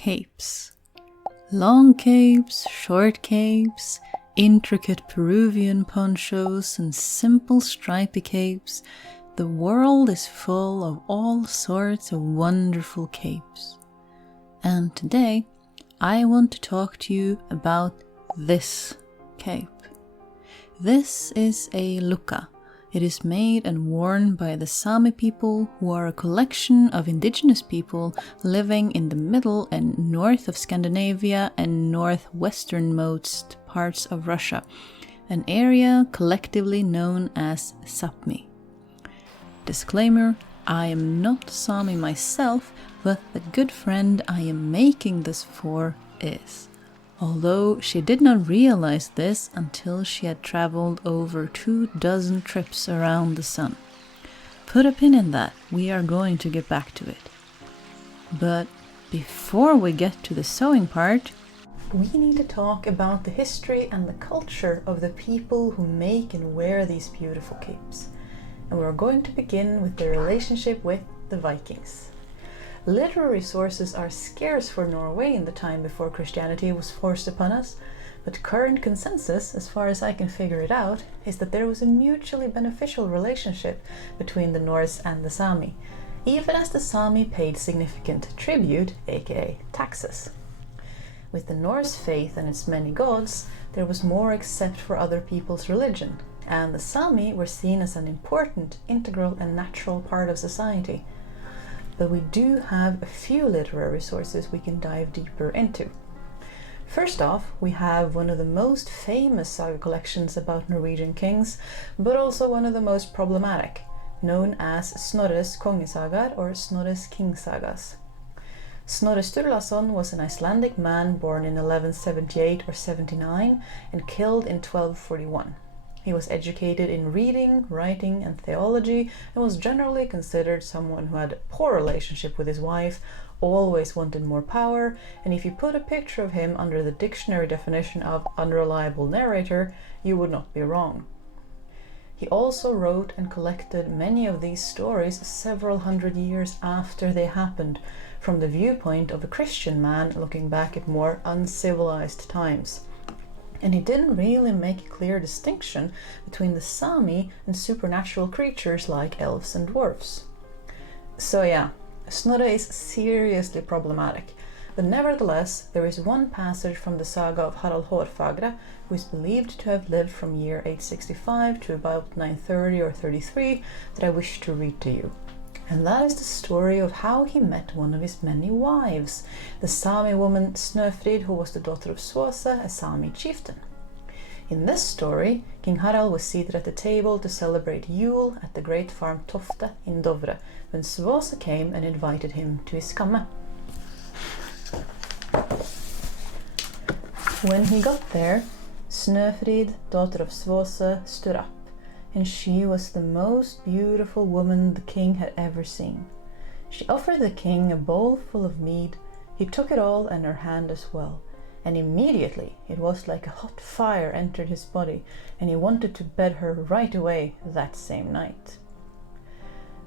capes. Long capes, short capes, intricate Peruvian ponchos, and simple stripy capes. The world is full of all sorts of wonderful capes. And today, I want to talk to you about this cape. This is a luka. It is made and worn by the Sami people, who are a collection of indigenous people living in the middle and north of Scandinavia and northwesternmost parts of Russia, an area collectively known as Sapmi. Disclaimer, I am not Sami myself, but the good friend I am making this for is. Although she did not realize this until she had traveled over 24 trips around the sun. Put a pin in that, we are going to get back to it. But before we get to the sewing part, we need to talk about the history and the culture of the people who make and wear these beautiful capes. And we're going to begin with their relationship with the Vikings. Literary sources are scarce for Norway in the time before Christianity was forced upon us, but current consensus, as far as I can figure it out, is that there was a mutually beneficial relationship between the Norse and the Sami, even as the Sami paid significant tribute, aka taxes. With the Norse faith and its many gods, there was more accept for other people's religion, and the Sami were seen as an important, integral and natural part of society. But we do have a few literary sources we can dive deeper into. First off, we have one of the most famous saga collections about Norwegian kings, but also one of the most problematic, known as Snorre's Kongesagaer or Snorre's Kingsagas. Snorre Sturlason was an Icelandic man born in 1178 or 79 and killed in 1241. He was educated in reading, writing, and theology, and was generally considered someone who had a poor relationship with his wife, always wanted more power, and if you put a picture of him under the dictionary definition of unreliable narrator, you would not be wrong. He also wrote and collected many of these stories several hundred years after they happened, from the viewpoint of a Christian man looking back at more uncivilized times. And he didn't really make a clear distinction between the Sami and supernatural creatures like elves and dwarfs. So yeah, Snorre is seriously problematic, but nevertheless there is one passage from the saga of Harald Hårfagre, who is believed to have lived from year 865 to about 930 or 33, that I wish to read to you. And that is the story of how he met one of his many wives, the Sami woman Snøfrid, who was the daughter of Svåse, a Sami chieftain. In this story, King Harald was seated at the table to celebrate Yule at the great farm Tofte in Dovre, when Svåse came and invited him to his kamme. When he got there, Snøfrid, daughter of Svåse, stood up, and she was the most beautiful woman the king had ever seen. She offered the king a bowl full of mead. He took it all and her hand as well, and immediately it was like a hot fire entered his body, and he wanted to bed her right away that same night.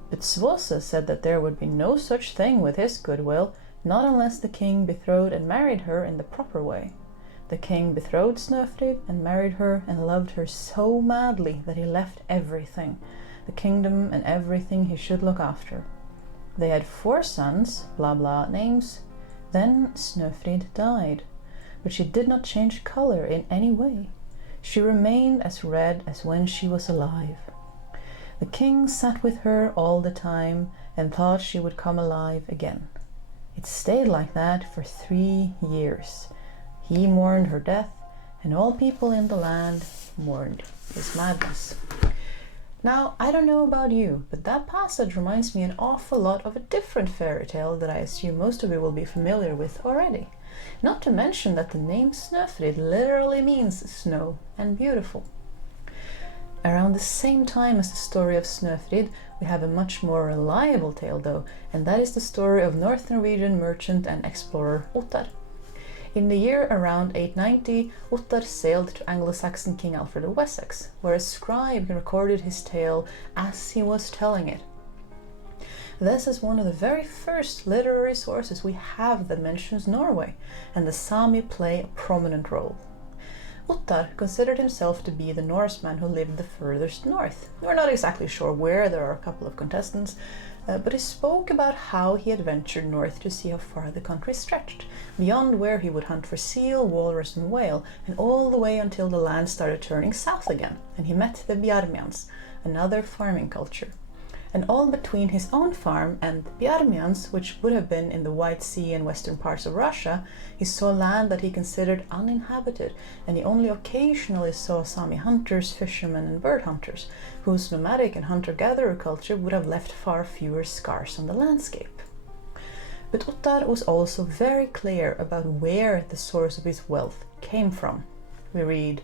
But Svåse said that there would be no such thing with his goodwill, not unless the king betrothed and married her in the proper way. The king betrothed Snøfrid and married her and loved her so madly that he left everything, the kingdom and everything he should look after. They had 4 sons, blah blah names. Then Snøfrid died, but she did not change color in any way. She remained as red as when she was alive. The king sat with her all the time and thought she would come alive again. It stayed like that for 3 years. He mourned her death, and all people in the land mourned his madness. Now, I don't know about you, but that passage reminds me an awful lot of a different fairy tale that I assume most of you will be familiar with already. Not to mention that the name Snøfrid literally means snow and beautiful. Around the same time as the story of Snøfrid, we have a much more reliable tale though, and that is the story of North Norwegian merchant and explorer Ottar. In the year around 890, Ottar sailed to Anglo-Saxon King Alfred of Wessex, where a scribe recorded his tale as he was telling it. This is one of the very first literary sources we have that mentions Norway, and the Sami play a prominent role. Ottar considered himself to be the Norseman who lived the furthest north. We're not exactly sure where, there are a couple of contestants, but he spoke about how he had ventured north to see how far the country stretched, beyond where he would hunt for seal, walrus and whale, and all the way until the land started turning south again, and he met the Bjarmians, another farming culture. And all between his own farm and the Bjarmians, which would have been in the White Sea and western parts of Russia, he saw land that he considered uninhabited, and he only occasionally saw Sami hunters, fishermen and bird hunters, whose nomadic and hunter-gatherer culture would have left far fewer scars on the landscape. But Ottar was also very clear about where the source of his wealth came from. We read,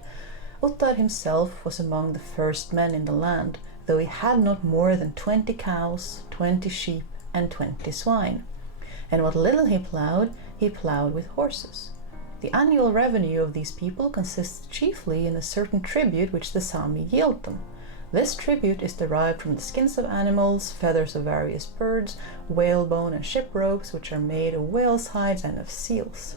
Ottar himself was among the first men in the land, though he had not more than 20 cows, 20 sheep, and 20 swine. And what little he ploughed with horses. The annual revenue of these people consists chiefly in a certain tribute which the Sami yield them. This tribute is derived from the skins of animals, feathers of various birds, whalebone and ship ropes, which are made of whales' hides and of seals.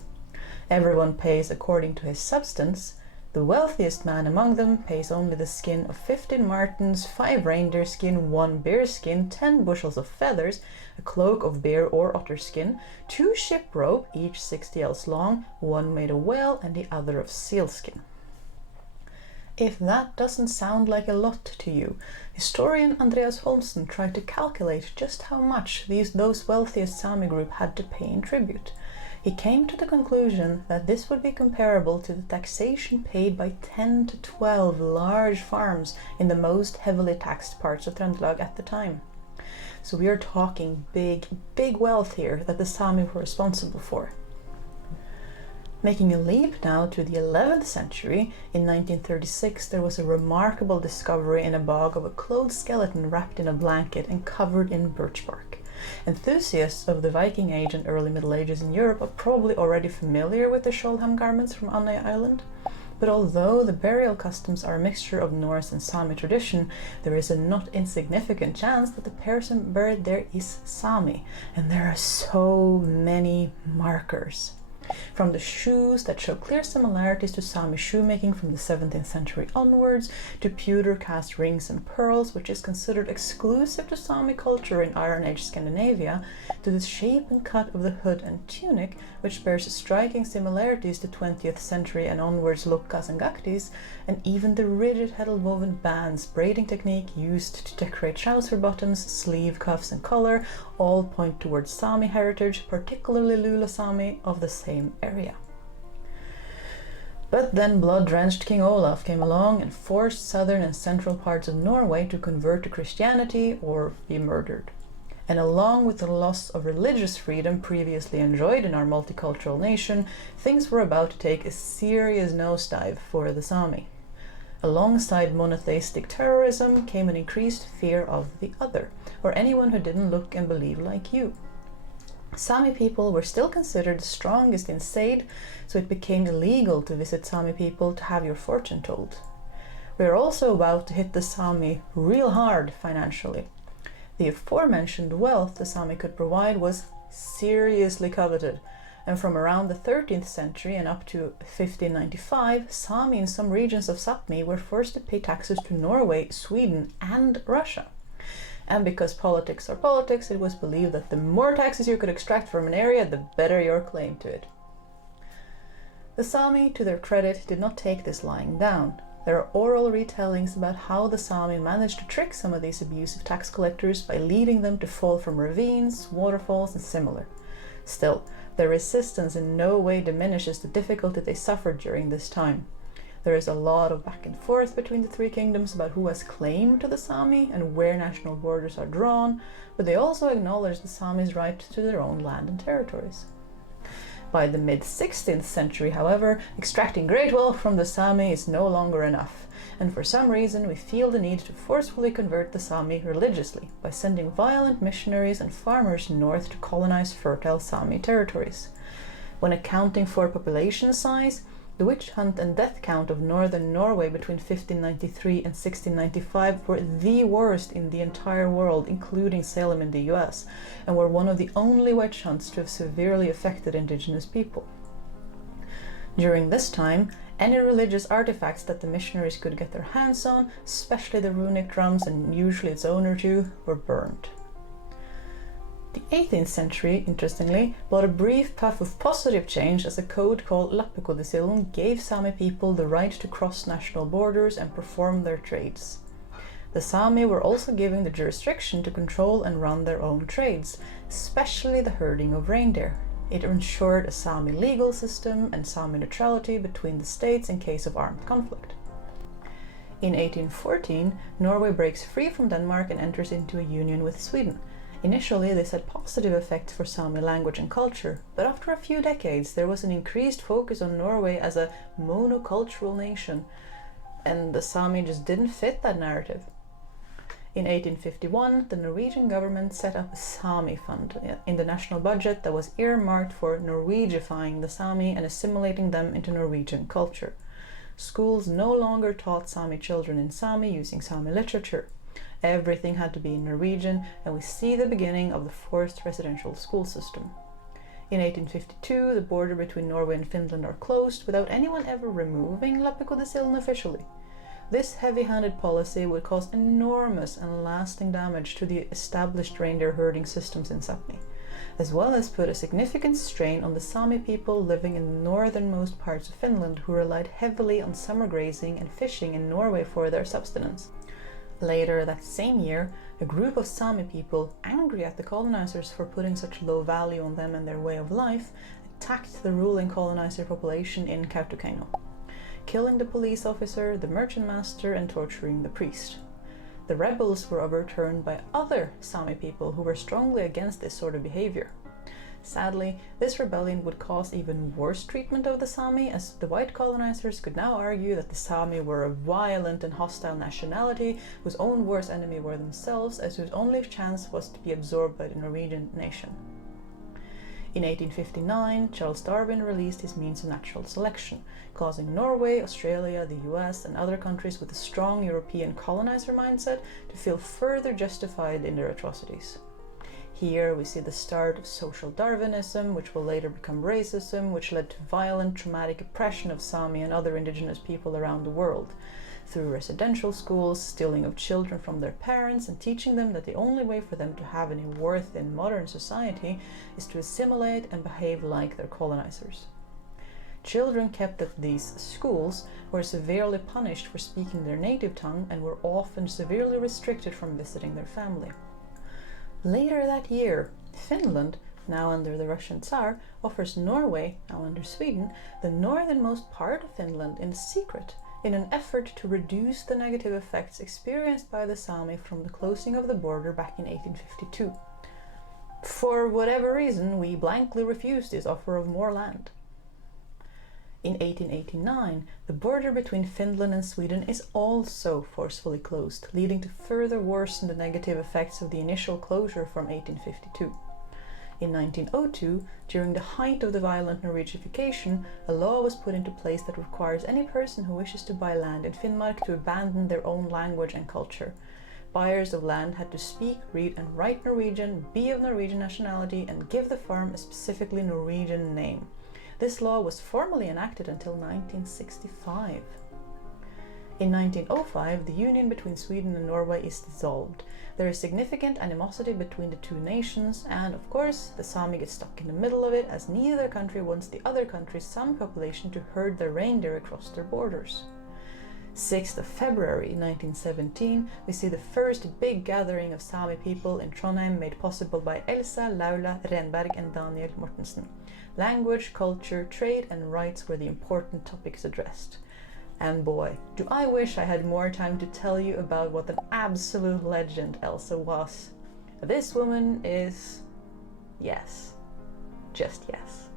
Everyone pays according to his substance. The wealthiest man among them pays only the skin of 15 martens, 5 reindeer skin, 1 bear skin, 10 bushels of feathers, a cloak of bear or otter skin, 2 ship rope, each 60 ells long, 1 made of whale and the other of seal skin. If that doesn't sound like a lot to you, historian Andreas Holmsen tried to calculate just how much those wealthiest Sami group had to pay in tribute. He came to the conclusion that this would be comparable to the taxation paid by 10 to 12 large farms in the most heavily taxed parts of Trøndelag at the time. So we are talking big wealth here that the Sami were responsible for. Making a leap now to the 11th century, in 1936 there was a remarkable discovery in a bog of a clothed skeleton wrapped in a blanket and covered in birch bark. Enthusiasts of the Viking Age and early Middle Ages in Europe are probably already familiar with the Skjoldheim garments from Andøya Island, but although the burial customs are a mixture of Norse and Sami tradition, there is a not insignificant chance that the person buried there is Sami, and there are so many markers. From the shoes that show clear similarities to Sami shoemaking from the 17th century onwards, to pewter cast rings and pearls, which is considered exclusive to Sami culture in Iron Age Scandinavia, to the shape and cut of the hood and tunic, which bears striking similarities to 20th century and onwards lukkas and gaktis, and even the rigid heddle-woven bands braiding technique used to decorate trouser bottoms, sleeve cuffs and collar, all point towards Sami heritage, particularly Lula Sami of the same area. But then blood-drenched King Olaf came along and forced southern and central parts of Norway to convert to Christianity or be murdered. And along with the loss of religious freedom previously enjoyed in our multicultural nation, things were about to take a serious nosedive for the Sami. Alongside monotheistic terrorism came an increased fear of the other, or anyone who didn't look and believe like you. Sami people were still considered the strongest in Seid, so it became illegal to visit Sami people to have your fortune told. We are also about to hit the Sami real hard financially. The aforementioned wealth the Sami could provide was seriously coveted, and from around the 13th century and up to 1595, Sami in some regions of Sapmi were forced to pay taxes to Norway, Sweden and Russia. And because politics are politics, it was believed that the more taxes you could extract from an area, the better your claim to it. The Sami, to their credit, did not take this lying down. There are oral retellings about how the Sami managed to trick some of these abusive tax collectors by leading them to fall from ravines, waterfalls and similar. Still, their resistance in no way diminishes the difficulty they suffered during this time. There is a lot of back and forth between the three kingdoms about who has claim to the Sami and where national borders are drawn, but they also acknowledge the Sami's right to their own land and territories. By the mid-16th century, however, extracting great wealth from the Sami is no longer enough, and for some reason we feel the need to forcefully convert the Sami religiously by sending violent missionaries and farmers north to colonize fertile Sami territories. When accounting for population size, The witch hunt and death count of northern Norway between 1593 and 1695 were the worst in the entire world, including Salem in the US, and were one of the only witch hunts to have severely affected indigenous people. During this time, any religious artifacts that the missionaries could get their hands on, especially the runic drums and usually its owner too, were burned. The 18th century, interestingly, brought a brief puff of positive change as a code called Lappekodicillen gave Sami people the right to cross national borders and perform their trades. The Sami were also given the jurisdiction to control and run their own trades, especially the herding of reindeer. It ensured a Sami legal system and Sami neutrality between the states in case of armed conflict. In 1814, Norway breaks free from Denmark and enters into a union with Sweden. Initially, this had positive effects for Sami language and culture, but after a few decades there was an increased focus on Norway as a monocultural nation, and the Sami just didn't fit that narrative. In 1851, the Norwegian government set up a Sami fund in the national budget that was earmarked for Norwegifying the Sami and assimilating them into Norwegian culture. Schools no longer taught Sami children in Sami using Sami literature. Everything had to be in Norwegian, and we see the beginning of the forced residential school system. In 1852, the border between Norway and Finland are closed without anyone ever removing Lappekodicillen officially. This heavy-handed policy would cause enormous and lasting damage to the established reindeer herding systems in Sapmi, as well as put a significant strain on the Sami people living in the northernmost parts of Finland, who relied heavily on summer grazing and fishing in Norway for their subsistence. Later that same year, a group of Sami people, angry at the colonizers for putting such low value on them and their way of life, attacked the ruling colonizer population in Kautokeino, killing the police officer, the merchant master, and torturing the priest. The rebels were overturned by other Sami people who were strongly against this sort of behavior. Sadly, this rebellion would cause even worse treatment of the Sami, as the white colonizers could now argue that the Sami were a violent and hostile nationality whose own worst enemy were themselves, as whose only chance was to be absorbed by the Norwegian nation. In 1859, Charles Darwin released his means of natural selection, causing Norway, Australia, the US, and other countries with a strong European colonizer mindset to feel further justified in their atrocities. Here we see the start of social Darwinism, which will later become racism, which led to violent, traumatic oppression of Sami and other indigenous people around the world, through residential schools, stealing of children from their parents, and teaching them that the only way for them to have any worth in modern society is to assimilate and behave like their colonizers. Children kept at these schools were severely punished for speaking their native tongue and were often severely restricted from visiting their family. Later that year, Finland, now under the Russian Tsar, offers Norway, now under Sweden, the northernmost part of Finland in secret, in an effort to reduce the negative effects experienced by the Sami from the closing of the border back in 1852. For whatever reason, we blankly refused this offer of more land. In 1889, the border between Finland and Sweden is also forcefully closed, leading to further worsen the negative effects of the initial closure from 1852. In 1902, during the height of the violent Norwegification, a law was put into place that requires any person who wishes to buy land in Finnmark to abandon their own language and culture. Buyers of land had to speak, read, and write Norwegian, be of Norwegian nationality, and give the farm a specifically Norwegian name. This law was formally enacted until 1965. In 1905, the union between Sweden and Norway is dissolved. There is significant animosity between the two nations, and of course, the Sami get stuck in the middle of it, as neither country wants the other country's Sami population to herd their reindeer across their borders. 6th of February 1917, we see the first big gathering of Sami people in Trondheim, made possible by Elsa, Laula, Renberg, and Daniel Mortensen. Language, culture, trade, and rights were the important topics addressed. And boy, do I wish I had more time to tell you about what an absolute legend Elsa was. This woman is... yes. Just yes.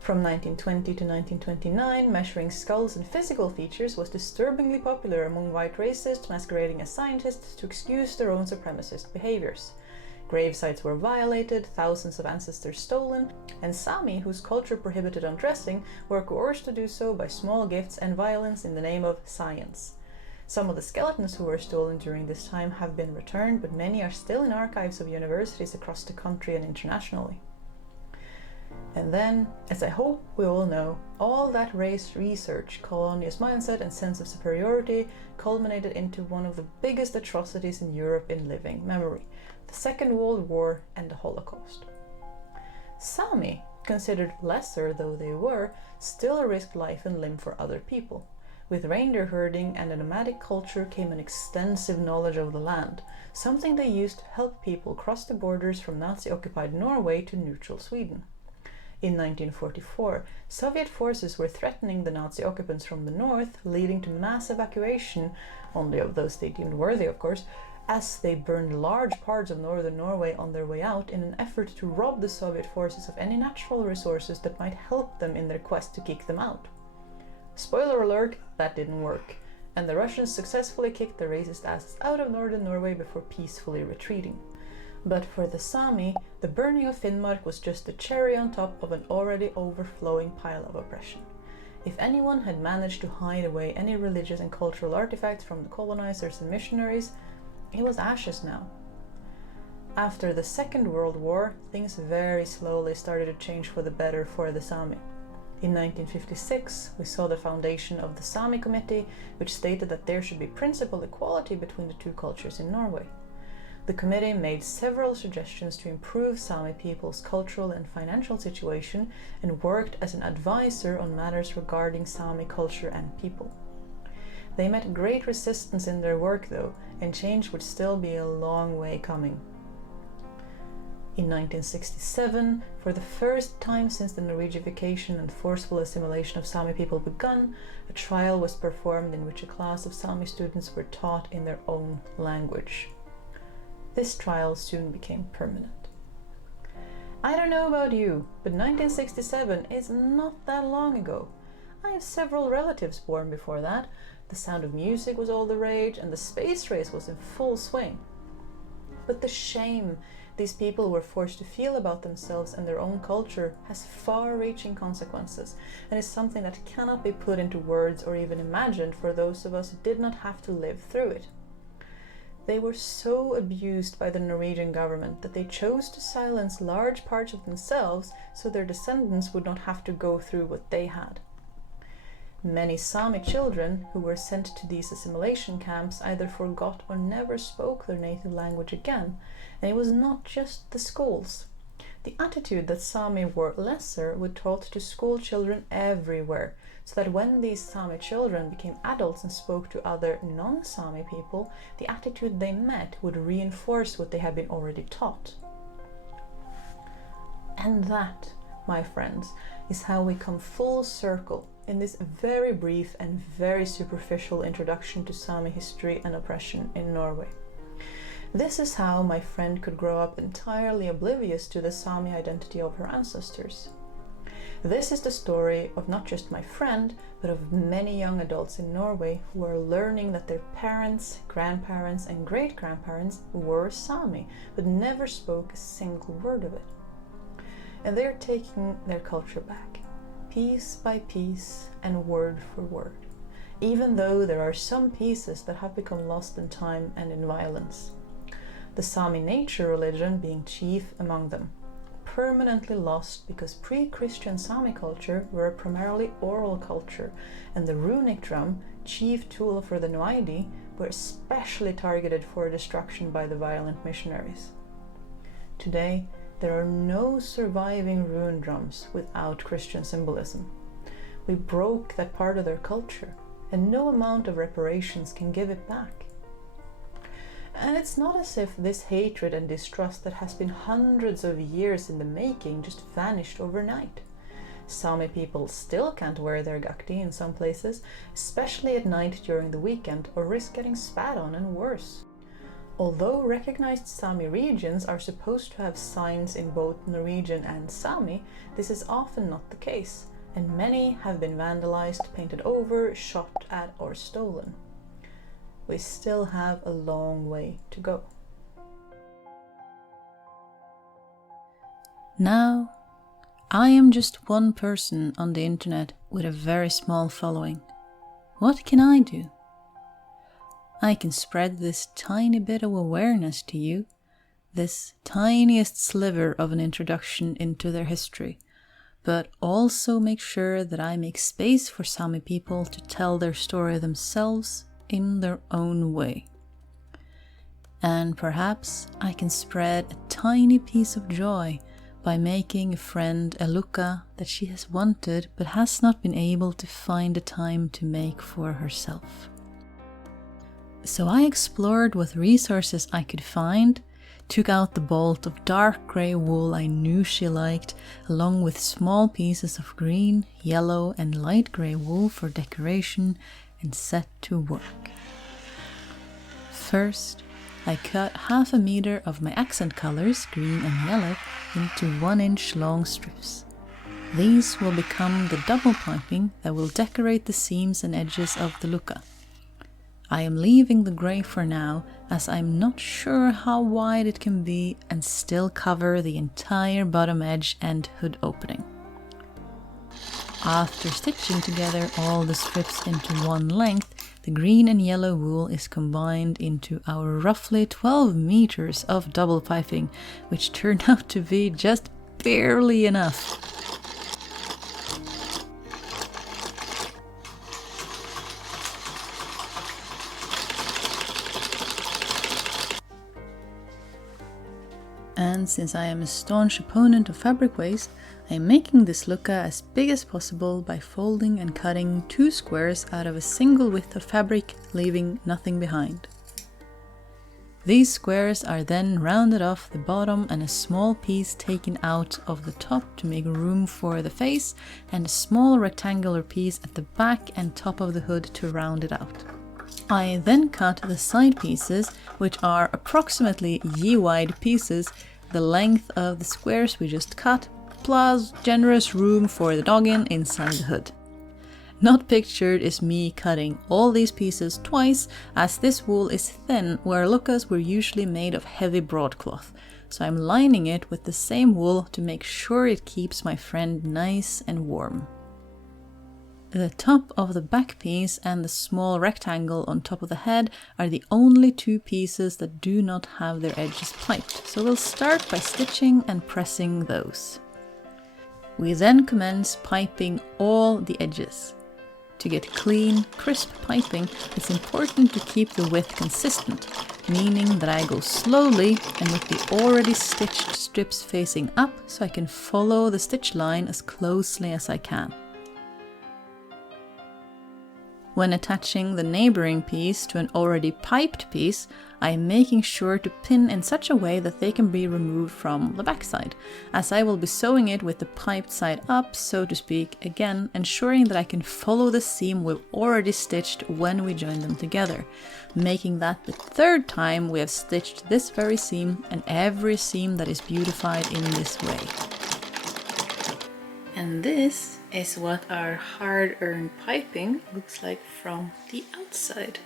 From 1920 to 1929, measuring skulls and physical features was disturbingly popular among white racists masquerading as scientists to excuse their own supremacist behaviors. Grave sites were violated, thousands of ancestors stolen, and Sami, whose culture prohibited undressing, were coerced to do so by small gifts and violence in the name of science. Some of the skeletons who were stolen during this time have been returned, but many are still in archives of universities across the country and internationally. And then, as I hope we all know, all that race research, colonialist mindset and sense of superiority culminated into one of the biggest atrocities in Europe in living memory, the Second World War and the Holocaust. Sami, considered lesser though they were, still risked life and limb for other people. With reindeer herding and a nomadic culture came an extensive knowledge of the land, something they used to help people cross the borders from Nazi-occupied Norway to neutral Sweden. In 1944, Soviet forces were threatening the Nazi occupants from the north, leading to mass evacuation, only of those they deemed worthy, of course, as they burned large parts of northern Norway on their way out in an effort to rob the Soviet forces of any natural resources that might help them in their quest to kick them out. Spoiler alert, that didn't work, and the Russians successfully kicked the racist asses out of northern Norway before peacefully retreating. But for the Sami, the burning of Finnmark was just the cherry on top of an already overflowing pile of oppression. If anyone had managed to hide away any religious and cultural artifacts from the colonizers and missionaries, it was ashes now. After the Second World War, things very slowly started to change for the better for the Sami. In 1956, we saw the foundation of the Sami Committee, which stated that there should be principal equality between the two cultures in Norway. The committee made several suggestions to improve Sami people's cultural and financial situation and worked as an advisor on matters regarding Sami culture and people. They met great resistance in their work though, and change would still be a long way coming. In 1967, for the first time since the Norwegification and forceful assimilation of Sami people begun, a trial was performed in which a class of Sami students were taught in their own language. This trial soon became permanent. I don't know about you, but 1967 is not that long ago. I have several relatives born before that. The Sound of Music was all the rage, and the space race was in full swing. But the shame these people were forced to feel about themselves and their own culture has far-reaching consequences, and is something that cannot be put into words or even imagined for those of us who did not have to live through it. They were so abused by the Norwegian government that they chose to silence large parts of themselves so their descendants would not have to go through what they had. Many Sami children who were sent to these assimilation camps either forgot or never spoke their native language again, and it was not just the schools. The attitude that Sami were lesser was taught to school children everywhere, so that when these Sami children became adults and spoke to other non-Sami people, the attitude they met would reinforce what they had been already taught. And that, my friends, is how we come full circle in this very brief and very superficial introduction to Sami history and oppression in Norway. This is how my friend could grow up entirely oblivious to the Sami identity of her ancestors. This is the story of not just my friend, but of many young adults in Norway who are learning that their parents, grandparents, and great-grandparents were Sami, but never spoke a single word of it. And they're taking their culture back, piece by piece and word for word, even though there are some pieces that have become lost in time and in violence. The Sami nature religion being chief among them, permanently lost because pre-Christian Sami culture were a primarily oral culture, and the runic drum, chief tool for the Nuaidi, were especially targeted for destruction by the violent missionaries. Today, there are no surviving rune drums without Christian symbolism. We broke that part of their culture, and no amount of reparations can give it back. And it's not as if this hatred and distrust that has been hundreds of years in the making just vanished overnight. Sami people still can't wear their gakti in some places, especially at night during the weekend, or risk getting spat on and worse. Although recognized Sami regions are supposed to have signs in both Norwegian and Sami, this is often not the case, and many have been vandalized, painted over, shot at, or stolen. We still have a long way to go. Now, I am just one person on the internet with a very small following. What can I do? I can spread this tiny bit of awareness to you, this tiniest sliver of an introduction into their history, but also make sure that I make space for Sami people to tell their story themselves in their own way. And perhaps I can spread a tiny piece of joy by making a friend a luka that she has wanted but has not been able to find the time to make for herself. So I explored what resources I could find, took out the bolt of dark grey wool I knew she liked, along with small pieces of green, yellow and light grey wool for decoration, and set to work. First, I cut 1/2 meter of my accent colors, green and yellow, into 1-inch long strips. These will become the double piping that will decorate the seams and edges of the luka. I am leaving the grey for now, as I'm not sure how wide it can be and still cover the entire bottom edge and hood opening. After stitching together all the strips into one length, the green and yellow wool is combined into our roughly 12 meters of double piping, which turned out to be just barely enough. And since I am a staunch opponent of fabric waste, I am making this luka as big as possible by folding and cutting 2 squares out of a single width of fabric, leaving nothing behind. These squares are then rounded off the bottom and a small piece taken out of the top to make room for the face, and a small rectangular piece at the back and top of the hood to round it out. I then cut the side pieces, which are approximately ye-wide pieces, the length of the squares we just cut, plus generous room for the noggin inside the hood. Not pictured is me cutting all these pieces twice, as this wool is thin where lukas were usually made of heavy broadcloth, so I'm lining it with the same wool to make sure it keeps my friend nice and warm. The top of the back piece and the small rectangle on top of the head are the only 2 pieces that do not have their edges piped, so we'll start by stitching and pressing those. We then commence piping all the edges. To get clean, crisp piping, it's important to keep the width consistent, meaning that I go slowly and with the already stitched strips facing up so I can follow the stitch line as closely as I can. When attaching the neighboring piece to an already piped piece, I am making sure to pin in such a way that they can be removed from the backside, as I will be sewing it with the piped side up, so to speak, again ensuring that I can follow the seam we've already stitched when we join them together, making that the 3rd time we have stitched this very seam and every seam that is beautified in this way. And this is what our hard-earned piping looks like from the outside.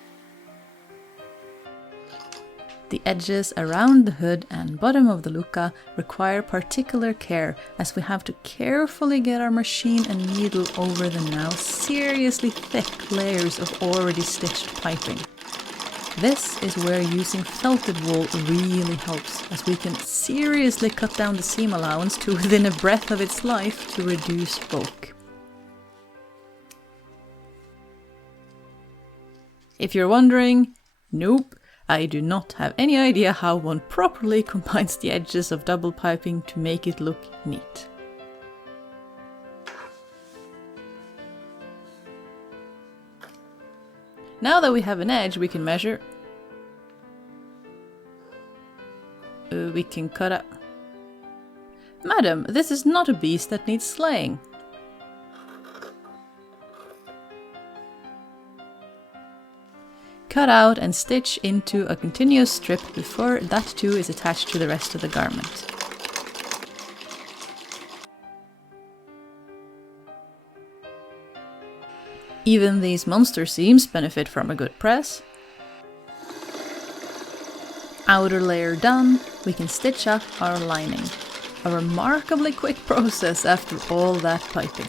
The edges around the hood and bottom of the luka require particular care, as we have to carefully get our machine and needle over the now seriously thick layers of already stitched piping. This is where using felted wool really helps, as we can seriously cut down the seam allowance to within a breath of its life to reduce bulk. If you're wondering, nope, I do not have any idea how one properly combines the edges of double piping to make it look neat. Now that we have an edge we can measure, we can cut up. Madam, this is not a beast that needs slaying. Cut out and stitch into a continuous strip before that too is attached to the rest of the garment. Even these monster seams benefit from a good press. Outer layer done, we can stitch up our lining. A remarkably quick process after all that piping.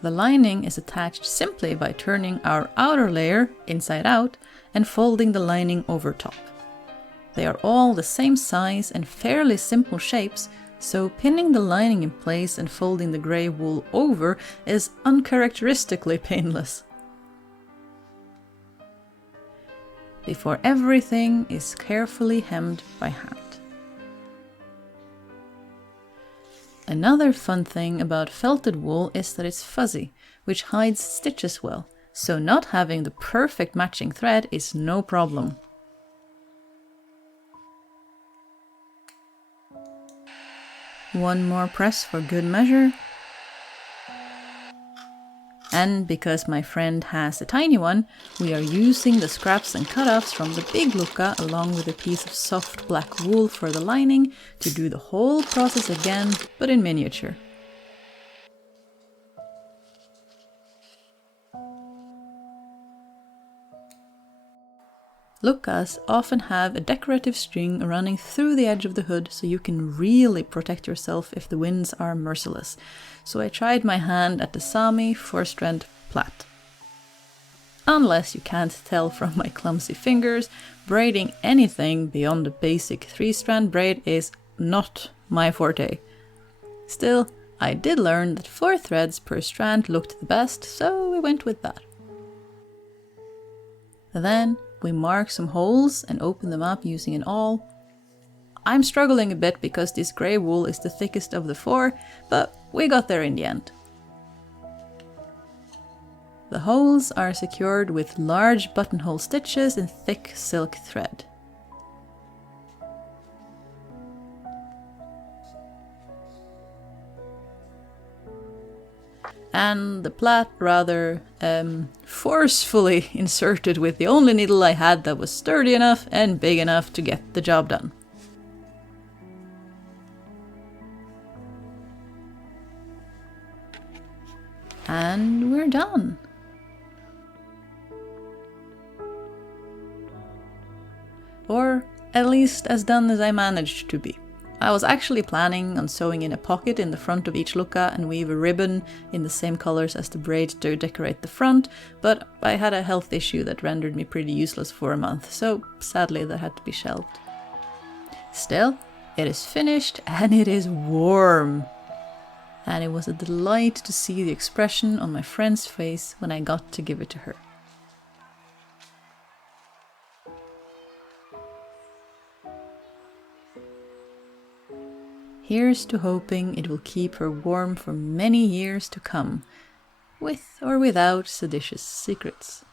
The lining is attached simply by turning our outer layer inside out and folding the lining over top. They are all the same size and fairly simple shapes, so pinning the lining in place and folding the grey wool over is uncharacteristically painless. Before everything is carefully hemmed by hand. Another fun thing about felted wool is that it's fuzzy, which hides stitches well, so not having the perfect matching thread is no problem. One more press for good measure. And because my friend has a tiny one, we are using the scraps and cutoffs from the big Lucca along with a piece of soft black wool for the lining to do the whole process again, but in miniature. Luccas often have a decorative string running through the edge of the hood so you can really protect yourself if the winds are merciless. So I tried my hand at the Sami 4-strand plait. Unless you can't tell from my clumsy fingers, braiding anything beyond the basic 3-strand braid is not my forte. Still, I did learn that 4 threads per strand looked the best, so we went with that. Then we mark some holes and open them up using an awl. I'm struggling a bit because this grey wool is the thickest of the 4, but we got there in the end. The holes are secured with large buttonhole stitches in thick silk thread. And the plait rather forcefully inserted with the only needle I had that was sturdy enough and big enough to get the job done. And we're done. Or at least as done as I managed to be. I was actually planning on sewing in a pocket in the front of each Lucca and weave a ribbon in the same colors as the braid to decorate the front, but I had a health issue that rendered me pretty useless for a month, so sadly that had to be shelved. Still, it is finished and it is warm! And it was a delight to see the expression on my friend's face when I got to give it to her. Here's to hoping it will keep her warm for many years to come, with or without seditious secrets.